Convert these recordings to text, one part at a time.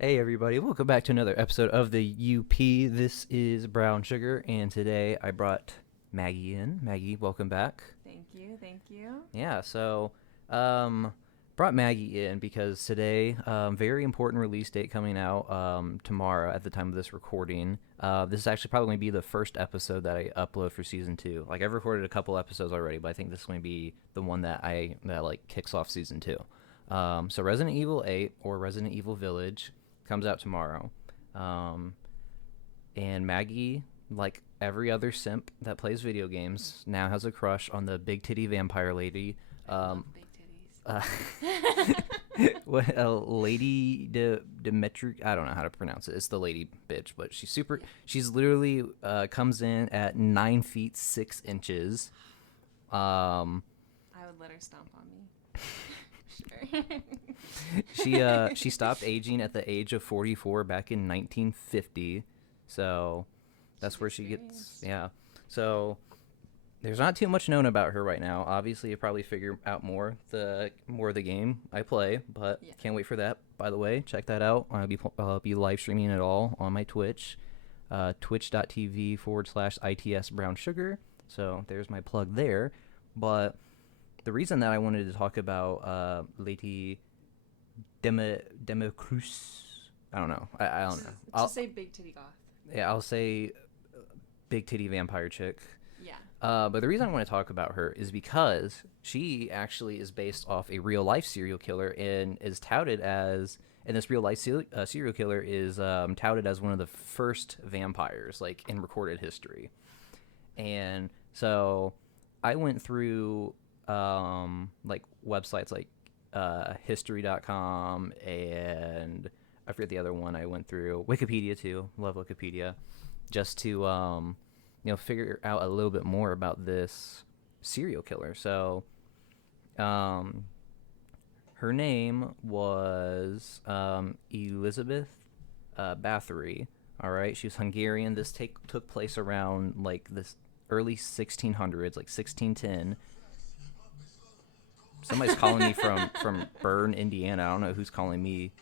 Hey everybody, welcome back to another episode of the UP. This is Brown Sugar, and today I brought Maggie in. Maggie, welcome back. Thank you, thank you. Yeah, so um, brought Maggie in because today, very important release date coming out tomorrow at the time of this recording. This is actually probably going to be the first episode that I upload for season two. Like I've recorded a couple episodes already, but I think this is going to be the one that like kicks off season two. So Resident Evil 8 or Resident Evil Village comes out tomorrow. Um, and Maggie, like every other simp that plays video games, now has a crush on the big titty vampire lady. I love Um, big uh, titties. what Lady Dimitrescu? I don't know how to pronounce it. It's the lady bitch, but she's super. Yeah. She's literally comes in at 9 feet 6 inches. Um, I would let her stomp on me. Sure. she stopped aging at the age of 44 back in 1950. So that's She's where she gets, experienced. yeah. So there's not too much known about her right now. Obviously, you probably figure out more of the game I play, but Yeah. can't wait for that. By the way, check that out. I'll be live streaming it all on my Twitch, twitch.tv/ITS Brown Sugar. So there's my plug there. But the reason that I wanted to talk about Lady Democruz, I don't know. I don't know. Just say big titty goth. I'll say big titty vampire chick. Yeah. But the reason I want to talk about her is because she actually is based off a real life serial killer and is touted as, and this real life serial killer is touted as one of the first vampires like in recorded history. And so I went through like websites like history.com and I forget the other one I went through. Wikipedia too. Love Wikipedia. Just to figure out a little bit more about this serial killer. So um her name was Elizabeth Báthory. All right, she was Hungarian. This took place around like this early 1600s, like 1610. Somebody's calling me from Bern, Indiana. I don't know who's calling me.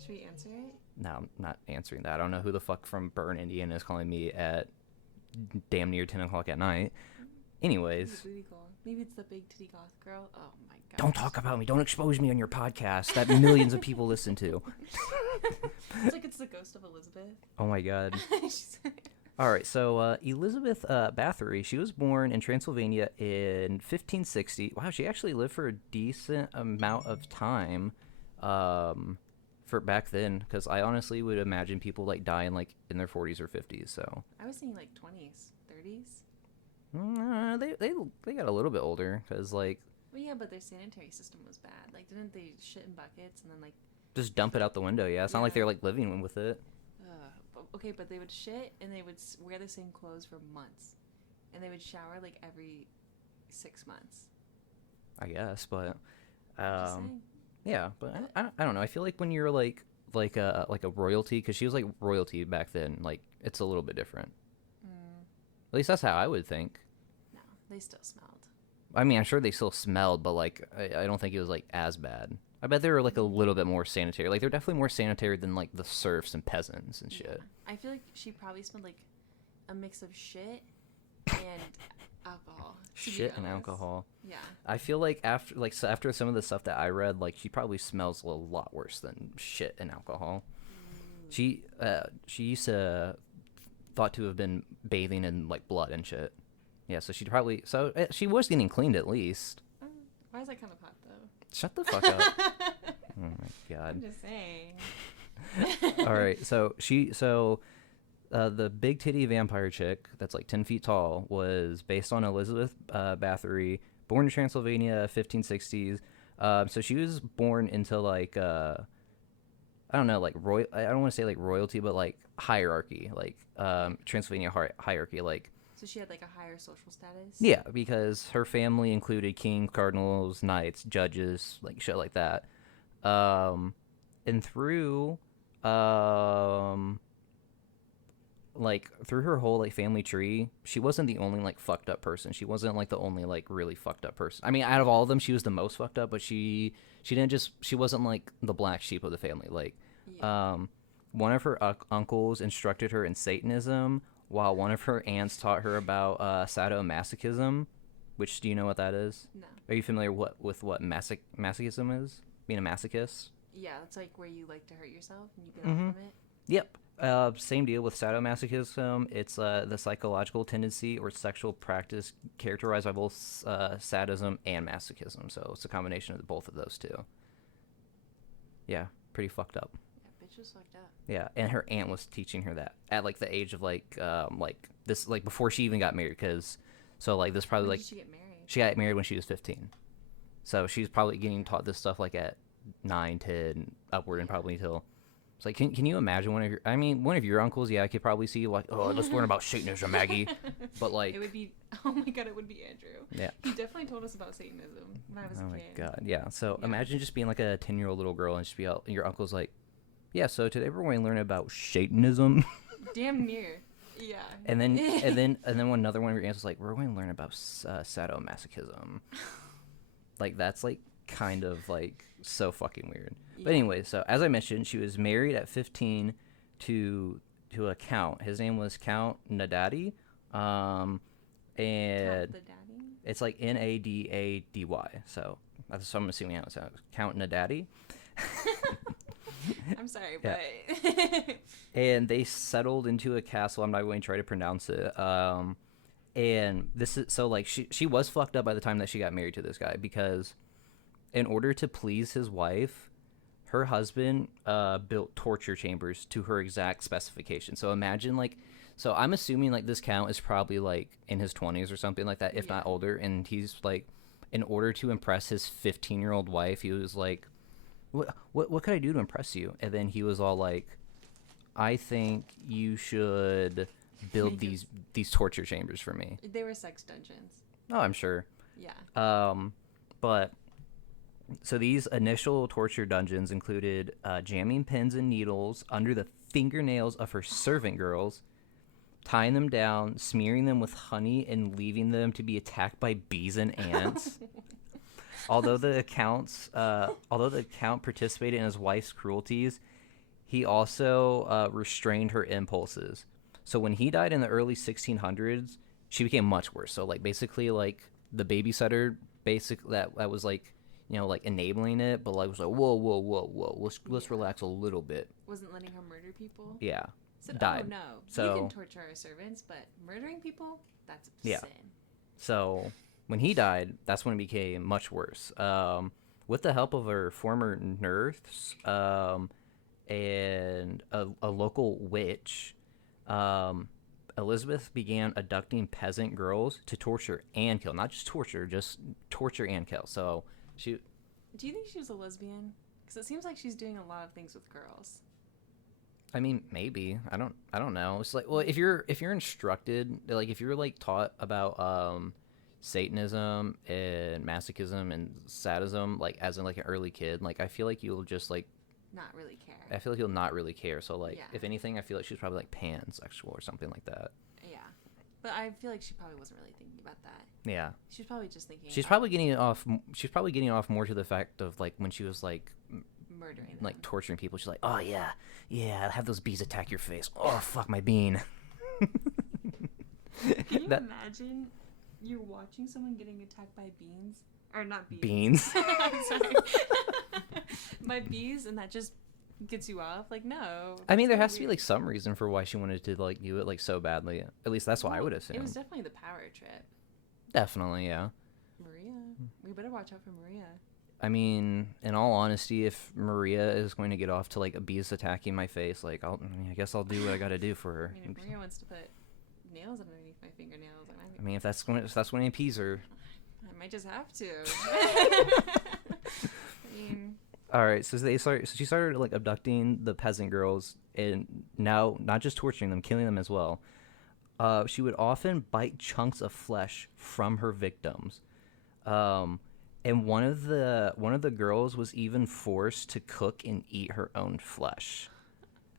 Should we answer it? No, I'm not answering that. I don't know who the fuck from Bern, Indiana is calling me at damn near 10 o'clock at night. Maybe the Anyways, booty call. Maybe it's the big titty goth girl. Oh my don't gosh. talk about me. Don't expose me on your podcast that millions of people listen to. It's like it's the ghost of Elizabeth. Oh my god. She's- All right, so Elizabeth Báthory, she was born in Transylvania in 1560. Wow, she actually lived for a decent amount of time for back then, because I honestly would imagine people like dying like in their 40s or 50s. So I was thinking like 20s, 30s. they got a little bit older, because like Well, yeah, but their sanitary system was bad. Like, didn't they shit in buckets and then like just dump it out the window. Yeah, it's not like Yeah. they're like living with it. Okay, but they would shit and they would wear the same clothes for months, and they would shower like every 6 months. I guess, but Just um, saying. yeah, but I don't know. I feel like when you're like a royalty, because she was like royalty back then. Like it's a little bit different. Mm, At least that's how I would think. no, they still smelled. I mean, I'm sure they still smelled, but like I don't think it was like as bad. I bet they were like a little bit more sanitary. Like they're definitely more sanitary than like the serfs and peasants and shit. I feel like she probably smelled like a mix of shit and alcohol. To be Shit and honest. alcohol. Yeah. I feel like after some of the stuff that I read, like she probably smells a lot worse than shit and alcohol. She used to thought to have been bathing in like blood and shit. Yeah, so she was getting cleaned at least. Mm, Why is that kind of hot though? Shut the fuck up. Oh my god. I'm just saying. All right, so the big titty vampire chick that's like 10 feet tall was based on Elizabeth Báthory, born in Transylvania, 1560s. So she was born into like I don't know, like I don't want to say like royalty, but like hierarchy, like Transylvania hierarchy, like. So she had like a higher social status. Yeah, because her family included kings, cardinals, knights, judges, like shit like that. And through her whole like family tree, she wasn't the only like fucked up person. She wasn't like the only like really fucked up person. I mean, out of all of them, she was the most fucked up, but she wasn't like the black sheep of the family. Like Yeah. One of her uncles instructed her in Satanism, while one of her aunts taught her about sadomasochism, which, do you know what that is? No. Are you familiar with what masochism is? Being a masochist? Yeah, it's like where you like to hurt yourself and you get Mm-hmm. off from it. Yep. Same deal with sadomasochism. It's the psychological tendency or sexual practice characterized by both sadism and masochism. So it's a combination of both of those two. Yeah, pretty fucked up. Yeah, bitch was fucked up. Yeah, and her aunt was teaching her that at like the age of like this, like before she even got married, because so like this probably When like did she get married? she got married when she was 15, so she's probably getting taught this stuff like at 9, 10 upward, and probably till it's like can you imagine one of your uncles? Yeah, I could probably see like, oh, let's learn about Satanism, Maggie. But like it would be, oh my god, it would be Andrew. Yeah. He definitely told us about Satanism when I was Oh a my kid. god, yeah. So Yeah. imagine just being like a 10-year-old little girl and just be out, and your uncle's like, yeah. So today we're going to learn about Satanism. Damn near. Yeah. And then when another one of your aunts was like, we're going to learn about sadomasochism. Like that's like kind of like so fucking weird. Yeah. But anyway, so as I mentioned, she was married at 15 to a count. His name was Count Nadady. And Count the daddy? it's like Nadady. So that's what I'm assuming how it sounds. Count Nadady. I'm sorry, Yeah. but And they settled into a castle. I'm not going to try to pronounce it. And this is so like she was fucked up by the time that she got married to this guy, because in order to please his wife, her husband built torture chambers to her exact specification. So imagine like, so I'm assuming like this count is probably like in his 20s or something like that, if not Yeah. older, and he's like, in order to impress his 15-year-old wife, he was like, what could I do to impress you? And then he was all like, I think you should build these torture chambers for me. they were sex dungeons. Oh, I'm sure. Yeah. But so these initial torture dungeons included jamming pins and needles under the fingernails of her servant girls, tying them down, smearing them with honey, and leaving them to be attacked by bees and ants. Although the count participated in his wife's cruelties, he also restrained her impulses. So when he died in the early 1600s, she became much worse. So like basically like the babysitter, that was like, you know, like enabling it, but like was like, whoa, let's relax a little bit. Wasn't letting her murder people. Yeah, Said, died. oh no, So you can torture our servants, but murdering people, that's a Yeah. sin. So when he died, that's when it became much worse. With the help of her former nurse and a local witch, Elizabeth began abducting peasant girls to torture and kill. Not just torture and kill. So she, Do you think she was a lesbian? Because it seems like she's doing a lot of things with girls. I mean, maybe. I don't know. It's like, well, if you're instructed, like if you're like taught about Satanism and masochism and sadism, like as in like an early kid, like I feel like you'll just like, Not really care. I feel like you'll not really care. So like, Yeah. if anything, I feel like she's probably like pansexual or something like that. Yeah. But I feel like she probably wasn't really thinking about that. Yeah. She was probably just thinking She's about probably getting it off. She's probably getting off more to the fact of like when she was like murdering them. like torturing people. She's like, oh yeah, have those bees attack your face. Oh fuck my bean. Can you That- imagine you're watching someone getting attacked by beans? Or not beans. Beans. I'm sorry. By bees, and that just gets you off? Like, no. I mean, there that's has to be weird. like some reason for why she wanted to like do it like so badly. At least that's what I Well, would assume. It was definitely the power trip. Definitely, yeah. Maria. We better watch out for Maria. I mean, in all honesty, if Maria is going to get off to like bees attacking my face, like I guess I'll do what I got to do for her. I mean, if Maria wants to put nails underneath my fingernails, I mean, if that's going to appease her. I might just have to. I mean, All right, so she started like abducting the peasant girls, and now not just torturing them, killing them as well. She would often bite chunks of flesh from her victims, and one of the girls was even forced to cook and eat her own flesh.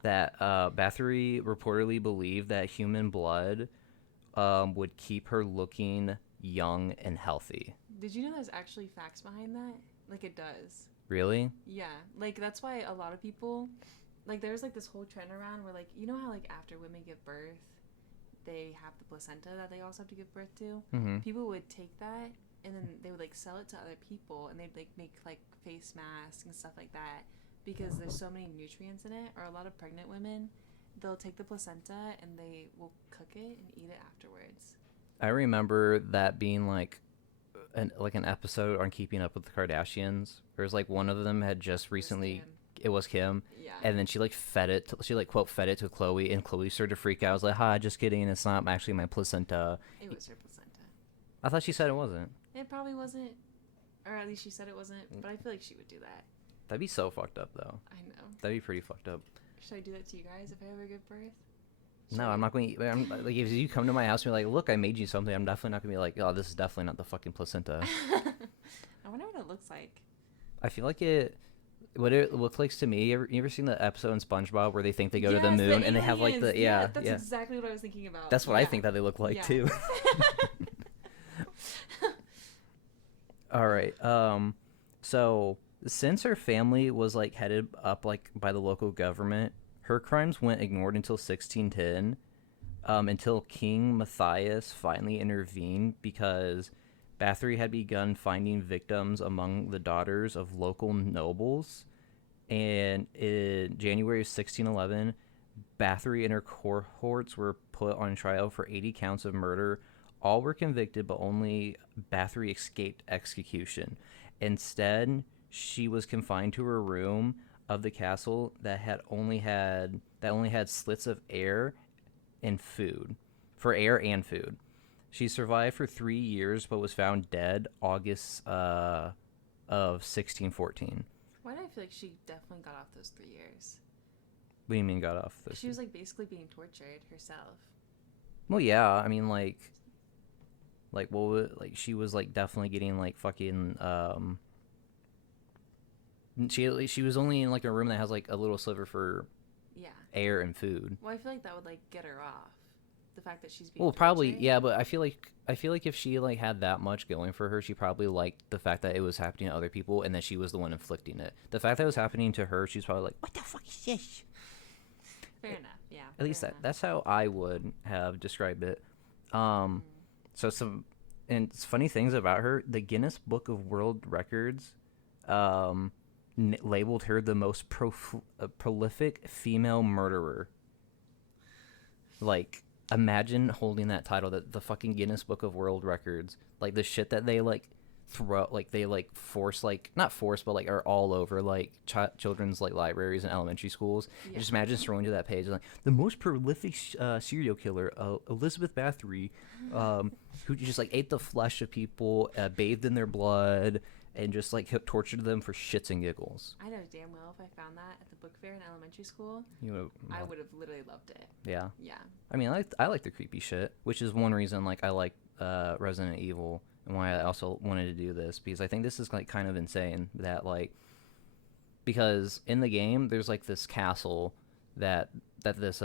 That Báthory reportedly believed that human blood would keep her looking young and healthy. did you know there's actually facts behind that? Like, it does. Really? Yeah, like that's why a lot of people like there was like this whole trend around where like you know how like after women give birth, they have the placenta that they also have to give birth to. Mm-hmm. People would take that and then they would like sell it to other people and they'd like make like face masks and stuff like that because there's so many nutrients in it. Or a lot of pregnant women, they'll take the placenta and they will cook it and eat it afterwards. I remember that being like an episode on Keeping Up with the Kardashians. Where it was like one of them had just recently. It was Kim. Yeah. And then she like fed it. She like quote fed it to Chloe, and Chloe started to freak out. I was like, "Ha, just kidding. It's not actually my placenta." It was her placenta. I thought she said it wasn't. It probably wasn't, or at least she said it wasn't. But I feel like she would do that. That'd be so fucked up, though. I know. That'd be pretty fucked up. Should I do that to you guys if I ever give birth? No, I'm not going to. Like, if you come to my house and be like, "Look, I made you something," I'm definitely not going to be like, "Oh, this is definitely not the fucking placenta." I wonder what it looks like. I feel like it. What it looks like to me. You ever seen the episode in SpongeBob where they think they go to the moon and they have like the That's exactly what I was thinking about. That's what I think that they look like too. All right. So since her family was like headed up like by the local government, her crimes went ignored until 1610, until King Matthias finally intervened because Báthory had begun finding victims among the daughters of local nobles. And in January of 1611, Báthory and her cohorts were put on trial for 80 counts of murder. All were convicted, but only Báthory escaped execution. Instead, she was confined to her room of the castle that only had slits of air and food. She survived for 3 years, but was found dead August of 1614. Why do I feel like she definitely got off those 3 years? What do you mean got off this? She was like basically being tortured herself. Well, yeah, I mean like she was like definitely getting like fucking she was only in like a room that has like a little sliver for air and food. Well, I feel like that would like get her off. The fact that she's being well, probably tortured. Yeah, but I feel like if she like had that much going for her, she probably liked the fact that it was happening to other people and that she was the one inflicting it. The fact that it was happening to her, she's probably like, "What the fuck is this?" Fair enough. Yeah. At least that's how I would have described it. So some funny things about her: the Guinness Book of World Records labeled her the most prolific female murderer. Like, imagine holding that title, that the fucking Guinness Book of World Records, like the shit that they like throw, like they like force, like not force, but like are all over like children's like libraries and elementary schools. Yeah. Just imagine scrolling to that page, like the most prolific serial killer, Elizabeth Báthory, who just like ate the flesh of people, bathed in their blood, and just like tortured them for shits and giggles. I know damn well if I found that at the book fair in elementary school, I would have literally loved it. Yeah. Yeah. I mean, I like the creepy shit, which is one reason like I like Resident Evil and why I also wanted to do this, because I think this is like kind of insane that like, because in the game there's like this castle that this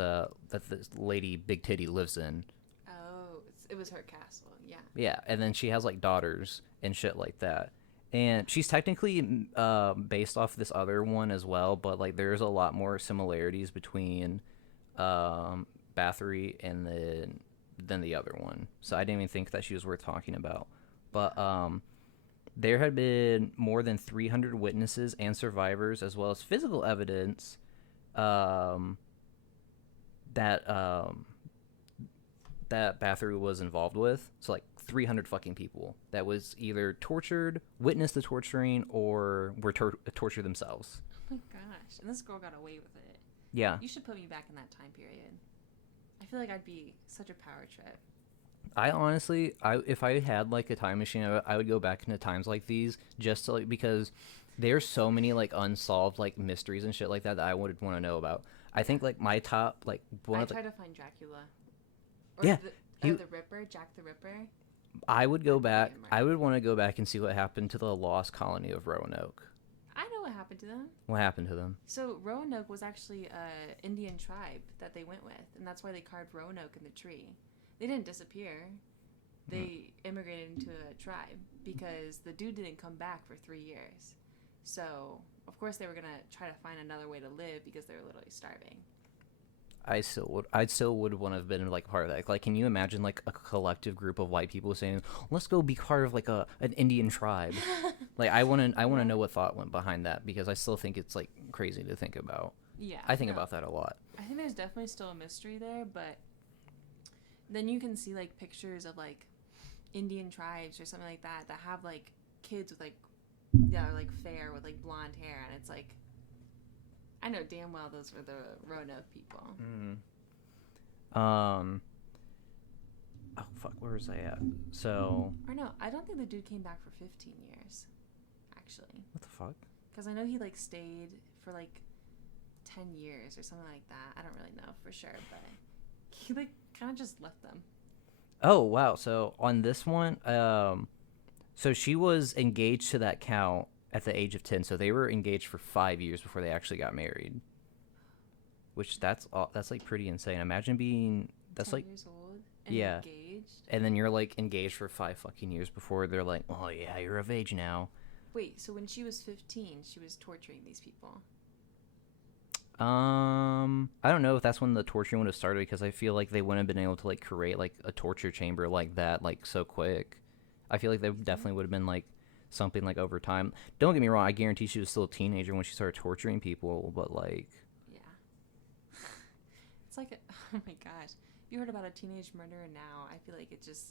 lady Big Titty lives in. Oh, it was her castle. Yeah. Yeah, and then she has like daughters and shit like that. And she's technically based off this other one as well, but like there's a lot more similarities between Báthory and than the other one. So I didn't even think that she was worth talking about. But there had been more than 300 witnesses and survivors, as well as physical evidence that Báthory was involved with. So like 300 fucking people that was either tortured, witnessed the torturing, or were tortured themselves. Oh my gosh. And this girl got away with it. Yeah. You should put me back in that time period. I feel like I'd be such a power trip. I honestly, if I had like a time machine, I would go back into times like these, just to like, because there's so many like unsolved like mysteries and shit like that I would want to know about. I think like my top like I try to find Dracula. Or yeah. The Ripper, Jack the Ripper. I would go back. I would want to go back and see what happened to the lost colony of Roanoke. I know what happened to them. What happened to them? So Roanoke was actually an Indian tribe that they went with, and that's why they carved Roanoke in the tree. They didn't disappear. They immigrated into a tribe because the dude didn't come back for 3 years. So of course they were gonna try to find another way to live because they were literally starving. I still would want to have been like part of that. Like, can you imagine like a collective group of white people saying, "Let's go be part of like an Indian tribe"? Like, I want to Yeah. know what thought went behind that because I still think it's like crazy to think about. Yeah. I think No. about that a lot. I think there's definitely still a mystery there, but then you can see like pictures of like Indian tribes or something like that that have like kids with like like fair with like blonde hair, and it's like I know damn well those were the Roanoke people. Um. Oh fuck, where was I at? So. Or no, I don't think the dude came back for 15 years, actually. What the fuck? Because I know he like stayed for like 10 years or something like that. I don't really know for sure, but he like kind of just left them. Oh wow. So on this one, so she was engaged to that count at the age of 10. So they were engaged for 5 years before they actually got married. Which that's like pretty insane. Imagine being that's 10 like years old and yeah, engaged. and then you're like engaged for 5 fucking years before they're like, oh yeah, you're of age now. Wait, so when she was 15, she was torturing these people. I don't know if that's when the torture would have started because I feel like they wouldn't have been able to like create like a torture chamber like that like so quick. I feel like they definitely would have been like something like over time. Don't get me wrong, I guarantee she was still a teenager when she started torturing people, but like Yeah. It's like, oh my gosh. You heard about a teenage murderer now. I feel like it just.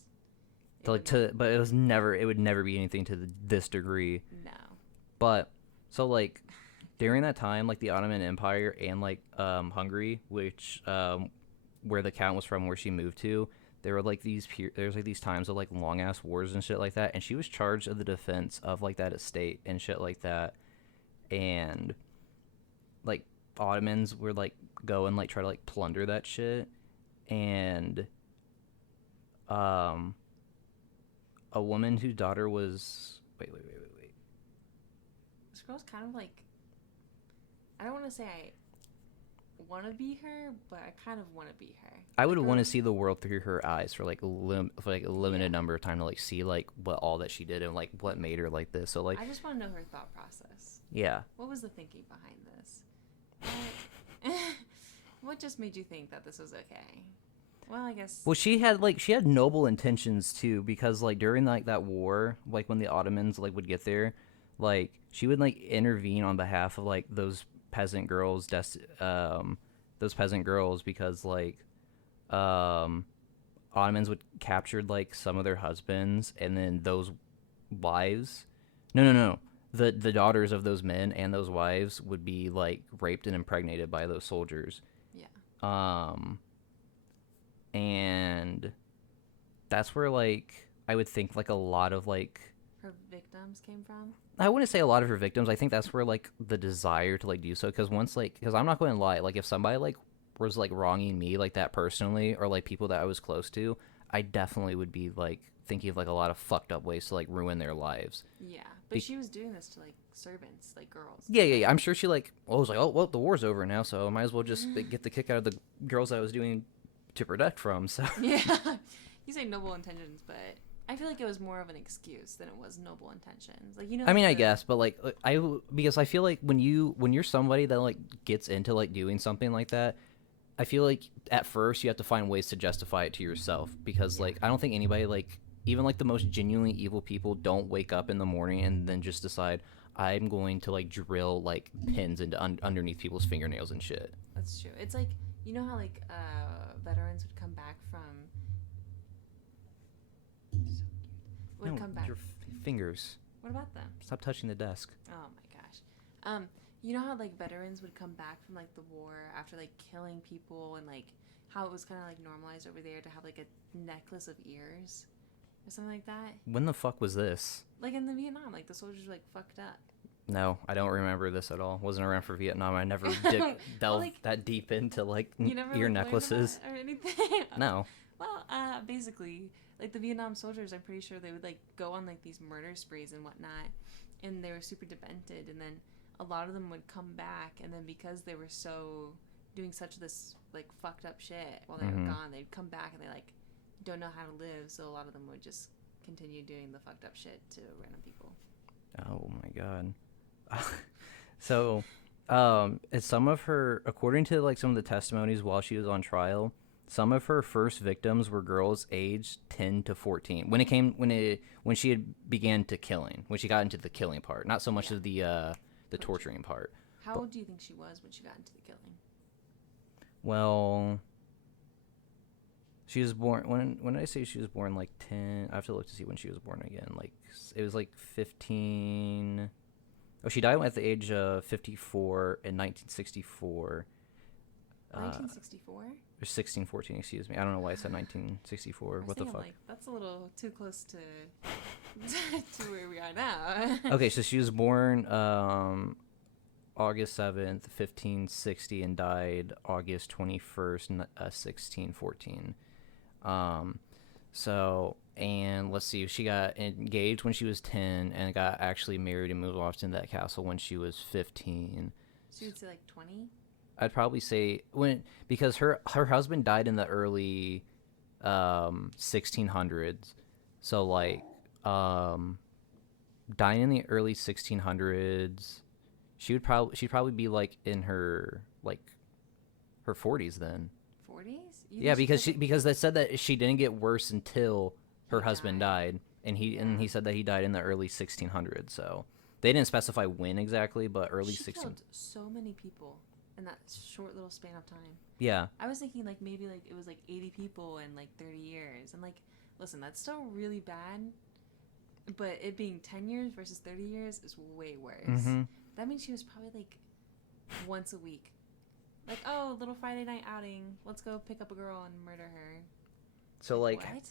but it would never be anything to this degree. No. But so like during that time, like the Ottoman Empire and like Hungary, which where the count was from, where she moved to, there were like there's like these times of like long ass wars and shit like that, and she was charged of the defense of like that estate and shit like that, and like Ottomans were like go and like try to like plunder that shit, and um a woman whose daughter was wait. This girl's kind of like. I don't want to say I want to be her, but I kind of want to be her. I would Like want to see the world through her eyes for like a limited number of time to like see like what all that she did and like what made her like this. So like I just want to know her thought process. yeah. What was the thinking behind this? What just made you think that this was okay? Well, I guess. Well, she had noble intentions too because like during like that war, like when the Ottomans like would get there, like she would like intervene on behalf of like those peasant girls because like Ottomans would capture like some of their husbands and then those wives no the daughters of those men and those wives would be like raped and impregnated by those soldiers. Yeah. And that's where like I would think like a lot of like Her victims came from. I wouldn't say a lot of her victims. I think that's where like the desire to like do so because because I'm not going to lie, like if somebody like was like wronging me like that personally or like people that I was close to, I definitely would be like thinking of like a lot of fucked up ways to like ruin their lives. Yeah, but she was doing this to like servants, like girls. Yeah. I'm sure she like was like, oh well, the war's over now, so I might as well just get the kick out of the girls I was doing to protect from. So Yeah, you say noble intentions, but I feel like it was more of an excuse than it was noble intentions. Like I mean, I guess, but like because I feel like when you're somebody that like gets into like doing something like that, I feel like at first you have to find ways to justify it to yourself because like I don't think anybody like even like the most genuinely evil people don't wake up in the morning and then just decide I'm going to like drill like pins into underneath people's fingernails and shit. That's true. It's like how like veterans would come back from. Come back. Your fingers. What about them? Stop touching the desk. Oh my gosh. You know how like veterans would come back from like the war after like killing people and like how it was kind of like normalized over there to have like a necklace of ears or something like that. When the fuck was this? Like in the Vietnam, like the soldiers were like fucked up. No, I don't remember this at all. Wasn't around for Vietnam. I never delved like, that deep into like you never, ear like, necklaces or anything. No. Well, basically, like the Vietnam soldiers, I'm pretty sure they would like go on like these murder sprees and whatnot, and they were super demented, and then a lot of them would come back, and then because they were so doing such this like fucked up shit while they were gone, they'd come back and they like don't know how to live, so a lot of them would just continue doing the fucked up shit to random people. Oh my god. So, it's some of her, according to like some of the testimonies while she was on trial, some of her first victims were girls aged 10 to 14. When she had began to killing, when she got into the killing part, not so much Yeah. of the torturing part. How But old do you think she was when she got into the killing? well, she was born when did I say she was born? Like 10. I have to look to see when she was born again. Like it was like 15. Oh, she died at the age of 54 in 1964. 1964? Or 1614, excuse me. I don't know why I said 1964. I was What the thinking fuck? like that's a little too close to to where we are now. Okay, so she was born August 7th, 1560, and died August 21st, 1614. Um, and let's see, she got engaged when she was 10 and got actually married and moved off to that castle when she was 15. So you'd say like 20? I'd probably say because her husband died in the early 1600s. So like um dying in the early 1600s, she'd probably be like in her her 40s then. 40s? Yeah, because they said that she didn't get worse until her husband died, and he said that he died in the early 1600s. So they didn't specify when exactly, but early She 16. killed so many people in that short little span of time. Yeah. I was thinking like maybe like it was like 80 people in like 30 years. And like, listen, that's still really bad. But it being 10 years versus 30 years is way worse. Mm-hmm. That means she was probably like once a week. Like, oh, little Friday night outing. Let's go pick up a girl and murder her. So like What?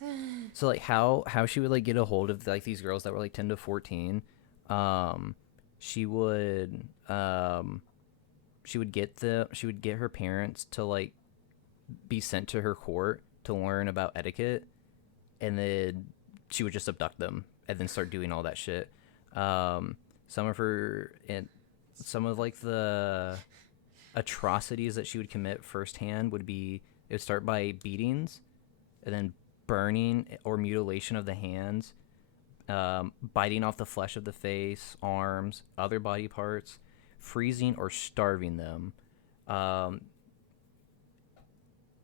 so like how she would like get a hold of like these girls that were like 10 to 14. um she would um she would get her parents to like be sent to her court to learn about etiquette, and then she would just abduct them and then start doing all that shit. Some of her and some of like the atrocities that she would commit firsthand would be, it would start by beatings and then burning or mutilation of the hands, biting off the flesh of the face, arms, other body parts, freezing or starving them. Um,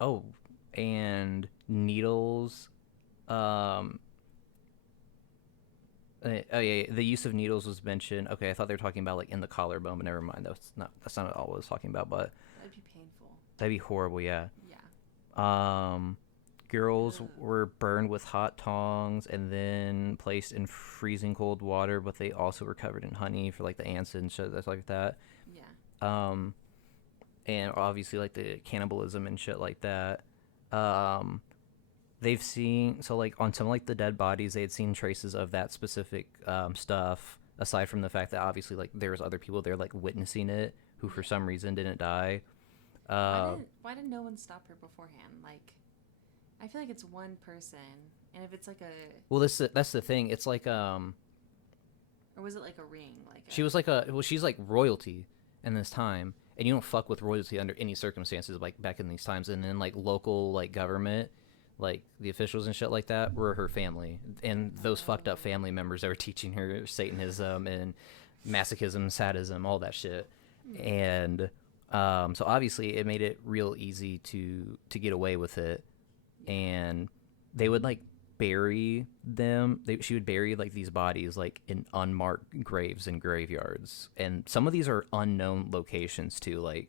oh, and needles. Um, oh yeah, the use of needles was mentioned. Okay, I thought they were talking about like in the collarbone, but never mind. That's not all I was talking about. But That'd be painful. that'd be horrible. Yeah. Yeah. Girls Ugh. were burned with hot tongs and then placed in freezing cold water, but they also were covered in honey for like the ants and shit that's like that. Yeah. Um, and obviously like the cannibalism and shit like that. Um, they've seen, so like on some like the dead bodies, they had seen traces of that specific stuff. Aside from the fact that obviously like there was other people there like witnessing it who for some reason didn't die. Why didn't no one stop her beforehand? Like, I feel like it's one person, and if it's like a, Well, that's the thing. It's like or was it like a ring? she was like she's like royalty in this time, and you don't fuck with royalty under any circumstances like back in these times. And then like local like government, like the officials and shit like that were her family, and those fucked up family members that were teaching her Satanism and masochism, sadism, all that shit. And so obviously it made it real easy to get away with it. And they would like bury them. She would bury like these bodies like in unmarked graves and graveyards, and some of these are unknown locations too. Like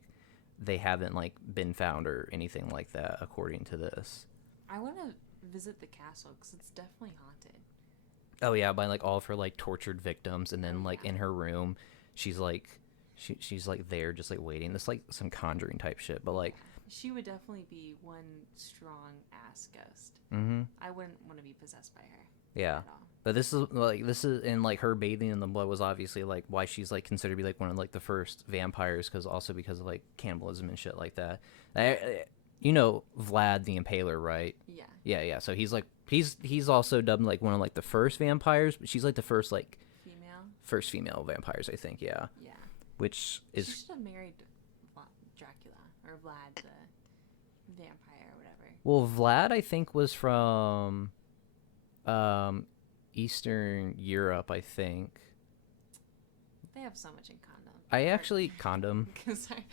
they haven't like been found or anything like that, according to this. I want to visit the castle because it's definitely haunted. Oh yeah, by like all of her like tortured victims, and then like Yeah. in her room, she's like she's like there just like waiting. This like some Conjuring type shit, but like. Yeah. She would definitely be one strong ass ghost. Mm-hmm. I wouldn't want to be possessed by her. Yeah. At all. But this is and like her bathing in the blood was obviously like why she's like considered to be like one of like the first vampires, because also because of like cannibalism and shit like that. You know Vlad the Impaler, right? Yeah. Yeah. So he's also dubbed like one of like the first vampires, but she's like the first female vampires, I think. Yeah. Yeah. Which is, She should have married Dracula or Vlad the vampire or whatever. well, Vlad I think was from Eastern Europe, I think. They have so much in common. I actually condom. Sorry.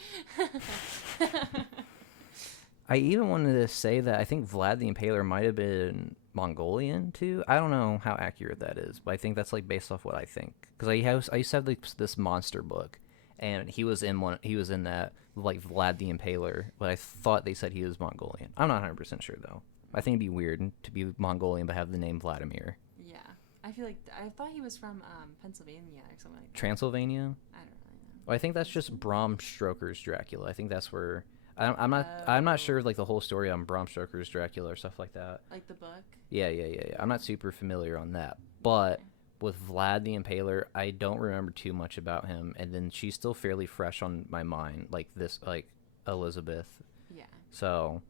I even wanted to say that I think Vlad the Impaler might have been Mongolian too. I don't know how accurate that is, but I think that's like based off what I think. Because I used to have like this monster book, and he was in one. He was in that like Vlad the Impaler, but I thought they said he was Mongolian. I'm not 100% sure though. I think it'd be weird to be Mongolian but have the name Vladimir. Yeah, I feel like I thought he was from Pennsylvania or something like that. Transylvania. I don't really know. Well, I think that's just Bram Stoker's Dracula. I think that's where I'm not. I'm not sure of like the whole story on Bram Stoker's Dracula or stuff like that. Like the book. Yeah. I'm not super familiar on that, but Okay. with Vlad the Impaler, I don't remember too much about him, and then she's still fairly fresh on my mind, like this, like Elizabeth. Yeah. So,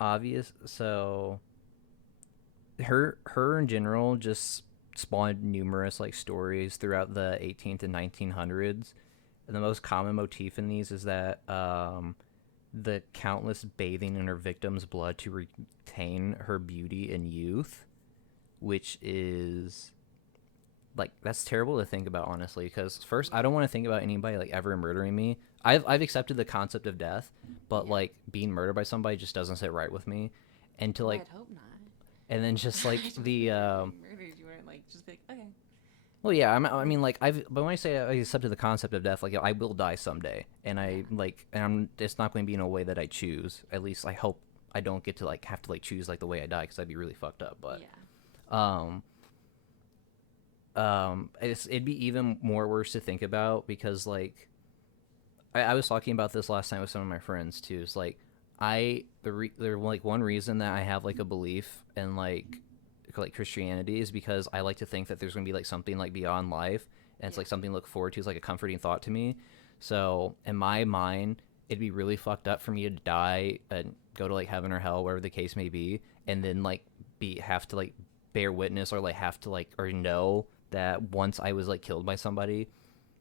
obvious. So, her in general just spawned numerous like stories throughout the 18th and 1900s. And the most common motif in these is that the countless bathing in her victim's blood to retain her beauty and youth, which is like that's terrible to think about, honestly. Because first, I don't want to think about anybody like ever murdering me. I've accepted the concept of death, but like being murdered by somebody just doesn't sit right with me. And to like, I'd hope not. and then just like the murdered, you weren't like just be like, okay. well, yeah, I mean, like, but when I say I accepted the concept of death, like, I will die someday, and it's not going to be in a way that I choose. At least I hope I don't get to like have to like choose like the way I die, because that'd be really fucked up. But, Yeah. it'd be even more worse to think about because like, I was talking about this last night with some of my friends too. It's like there's like one reason that I have like a belief in like Christianity is because I like to think that there's gonna be like something like beyond life, and it's like something to look forward to. It's like a comforting thought to me. So in my mind, it'd be really fucked up for me to die and go to like heaven or hell, wherever the case may be, and then like have to like bear witness or like have to like or know that once I was like killed by somebody,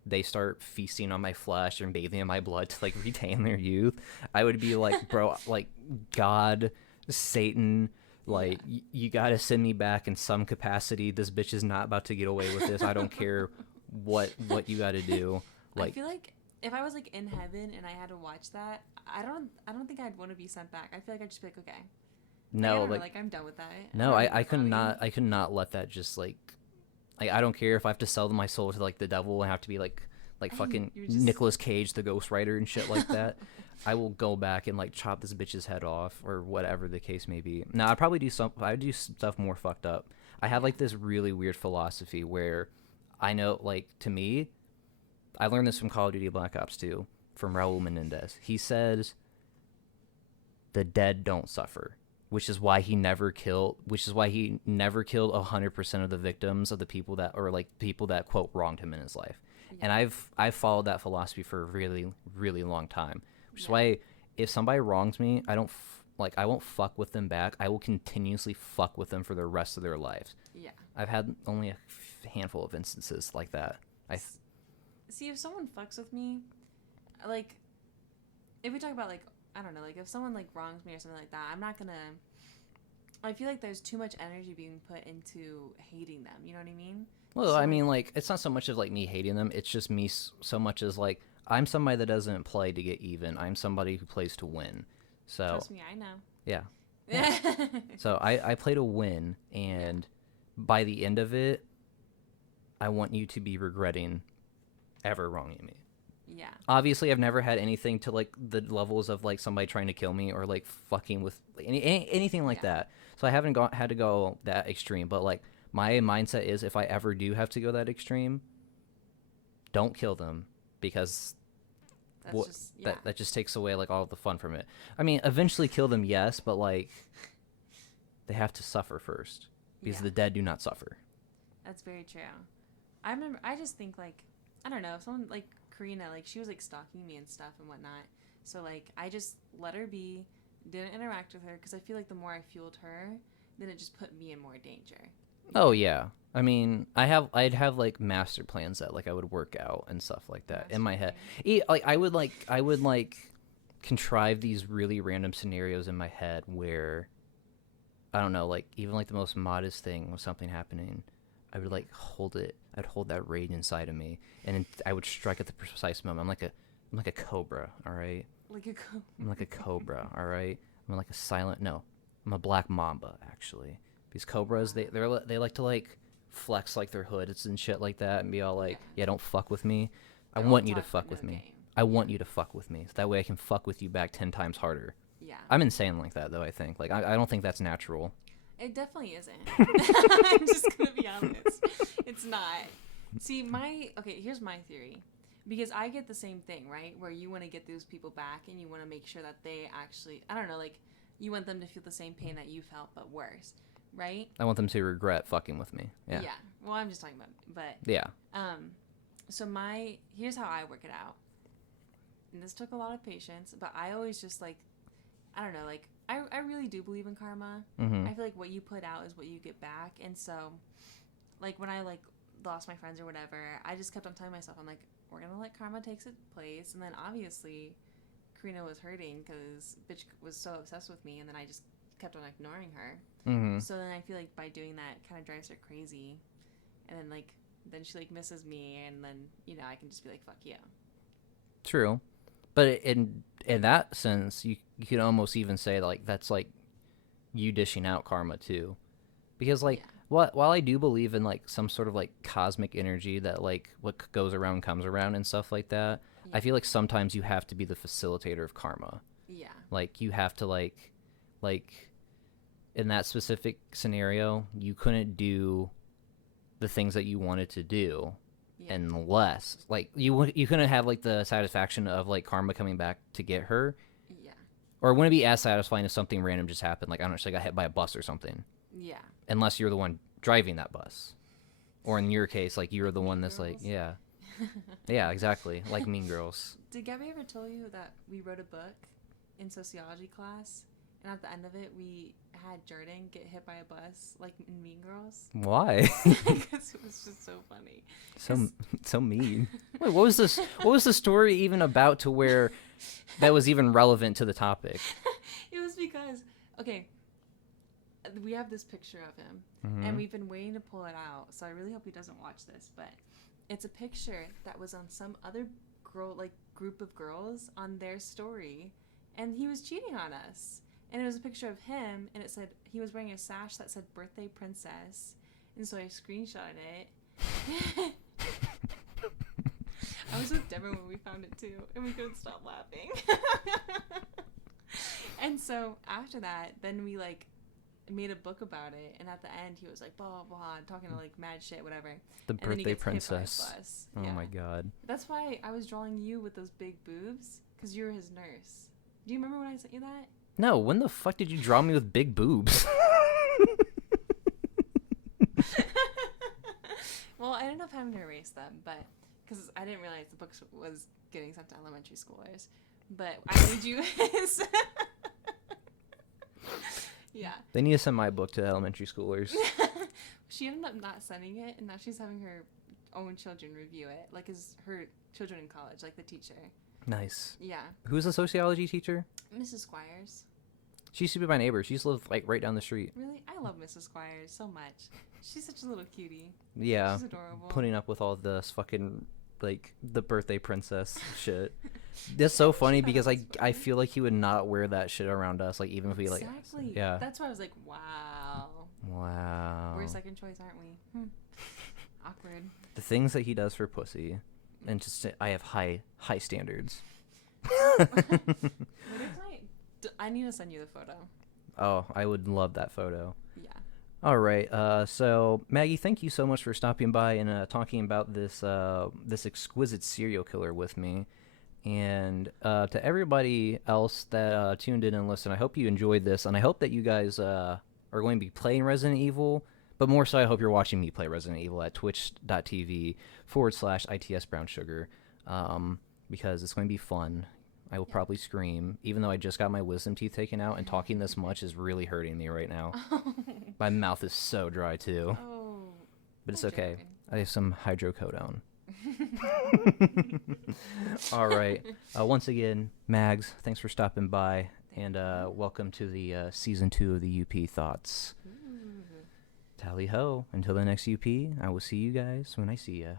they start feasting on my flesh and bathing in my blood to like retain their youth. I would be like, bro, like God, Satan, like you gotta send me back in some capacity. This bitch is not about to get away with this. I don't care what you gotta do. Like, I feel like if I was like in heaven and I had to watch that, I don't think I'd want to be sent back. I feel like I'd just be like, okay. no, like I'm done with that. no, I could not. I could not let that just like I don't care if I have to sell my soul to like the devil and have to be like fucking Nicolas Cage, the Ghost Rider and shit like that. I will go back and like chop this bitch's head off or whatever the case may be. Now I'd probably do stuff more fucked up. I have like this really weird philosophy where I know, like, to me, I learned this from Call of Duty Black Ops 2 from Raul Menendez. He says the dead don't suffer, which is why he never killed 100% of the victims of the people that quote wronged him in his life. And I've followed that philosophy for a really, really long time, which is why if somebody wrongs me, I won't fuck with them back. I will continuously fuck with them for the rest of their lives. Yeah. I've had only a handful of instances like that. See, if someone fucks with me, like, if we talk about, like, I don't know, like, if someone, like, wrongs me or something like that, I'm not gonna, I feel like there's too much energy being put into hating them, you know what I mean? Well, So, I mean, like, it's not so much of, like, me hating them. It's just me so much as, like, I'm somebody that doesn't play to get even. I'm somebody who plays to win. So, trust me, I know. yeah. So I play to win, and by the end of it, I want you to be regretting ever wronging me. Yeah. Obviously, I've never had anything to like the levels of like somebody trying to kill me or like fucking with anything like that. So I haven't had to go that extreme. But like my mindset is, if I ever do have to go that extreme, don't kill them, because that just takes away like all the fun from it. I mean, eventually kill them, yes, but like they have to suffer first, because the dead do not suffer. That's very true. I just think, like, I don't know, if someone, like, Karina, like, she was, like, stalking me and stuff and whatnot. So, like, I just let her be, didn't interact with her, because I feel like the more I fueled her, then it just put me in more danger. Oh, yeah. I mean, I'd have, like, master plans that, like, I would work out and stuff like that in my head. Like, I would contrive these really random scenarios in my head where, I don't know, like, even, like, the most modest thing was something happening. I would like hold it. I'd hold that rage inside of me, and I would strike at the precise moment. I'm like a cobra, all right. Like a co- I'm like a cobra, all right. I'm like a silent. No, I'm a black mamba actually. These cobras, they like to like flex like their hoods and shit like that, and be all like, Yeah. yeah, don't fuck with me. I They're all want you to talk but fuck no with me. game. I want Yeah. you to fuck with me. So that way I can fuck with you back 10 times harder. Yeah. I'm insane like that though. I think like I don't think that's natural. It definitely isn't. I'm just gonna be honest. It's not. See, here's my theory. Because I get the same thing, right? Where you want to get those people back and you want to make sure that they actually, I don't know, like, you want them to feel the same pain that you felt, but worse, right? I want them to regret fucking with me. Yeah. Yeah. Well, I'm just talking about, but, Yeah. so here's how I work it out. And this took a lot of patience, but I always just, like, I don't know, like, I really do believe in karma. Mm-hmm. I feel like what you put out is what you get back. And so, like, when I, like, lost my friends or whatever, I just kept on telling myself, I'm like, we're gonna let karma take its place. And then obviously Karina was hurting because bitch was so obsessed with me, and then I just kept on ignoring her. Mm-hmm. So then I feel like by doing that kind of drives her crazy, and then like then she like misses me, and then I can just be like, fuck you. True, but in that sense, you could almost even say like that's like you dishing out karma too, because like Yeah. while I do believe in like some sort of like cosmic energy that like what goes around comes around and stuff like that, I feel like sometimes you have to be the facilitator of karma. Yeah. Like you have to like in that specific scenario, you couldn't do the things that you wanted to do Yeah. unless like you couldn't have like the satisfaction of like karma coming back to get her, Yeah. or it wouldn't be as satisfying if something random just happened, like I don't know, she got hit by a bus or something, Yeah. unless you're the one driving that bus, or in your case like you're the Mean one that's like Girls? yeah exactly, like Mean Girls. Did Gabby ever tell you that we wrote a book in sociology class, and at the end of it we had Jordan get hit by a bus like in Mean Girls? Why? Because it was just so funny. So mean. Wait, what was the story even about to where that was even relevant to the topic? It was because, okay, we have this picture of him, Mm-hmm. and we've been waiting to pull it out, so I really hope he doesn't watch this, but it's a picture that was on some other group of girls on their story, and he was cheating on us. And it was a picture of him, and it said he was wearing a sash that said "Birthday Princess," and so I screenshotted it. I was with Deborah when we found it too, and we couldn't stop laughing. And so after that, then we like made a book about it, and at the end he was like blah blah blah, talking to like mad shit, whatever. The And then he Birthday gets hit by a Princess. bus. Oh Yeah. my god. That's why I was drawing you with those big boobs, because you were his nurse. Do you remember when I sent you that? No, when the fuck did you draw me with big boobs? Well, I ended up having to erase them, but because I didn't realize the book was getting sent to elementary schoolers. But I made you his. Yeah. They need to send my book to elementary schoolers. She ended up not sending it, and now she's having her own children review it, like as her children in college, like the teacher. Nice. Yeah. Who's the sociology teacher? Mrs. Squires. She used to be my neighbor. She used to live like right down the street. Really? I love Mrs. Squires so much. She's such a little cutie. Yeah. She's adorable. Putting up with all this fucking like the birthday princess shit. That's so funny because That's I funny. feel like he would not wear that shit around us, like even if we like Exactly. yeah. That's why I was like, wow. Wow. We're second choice, aren't we? Awkward. The things that he does for pussy, and just I have high standards. What if I need to send you the photo. Oh, I would love that photo. Yeah. All right. So Maggie, thank you so much for stopping by and talking about this exquisite serial killer with me. And to everybody else that tuned in and listened, I hope you enjoyed this, and I hope that you guys are going to be playing Resident Evil. But more so, I hope you're watching me play Resident Evil at twitch.tv/ITSBrownSugar, because it's going to be fun. I will probably scream, even though I just got my wisdom teeth taken out, and talking this much is really hurting me right now. My mouth is so dry, too. Oh. But it's I'm okay. joking. I have some hydrocodone. All right. Once again, Mags, thanks for stopping by, and welcome to the Season 2 of the UP Thoughts. Ooh. Tally ho. Until the next UP, I will see you guys when I see ya.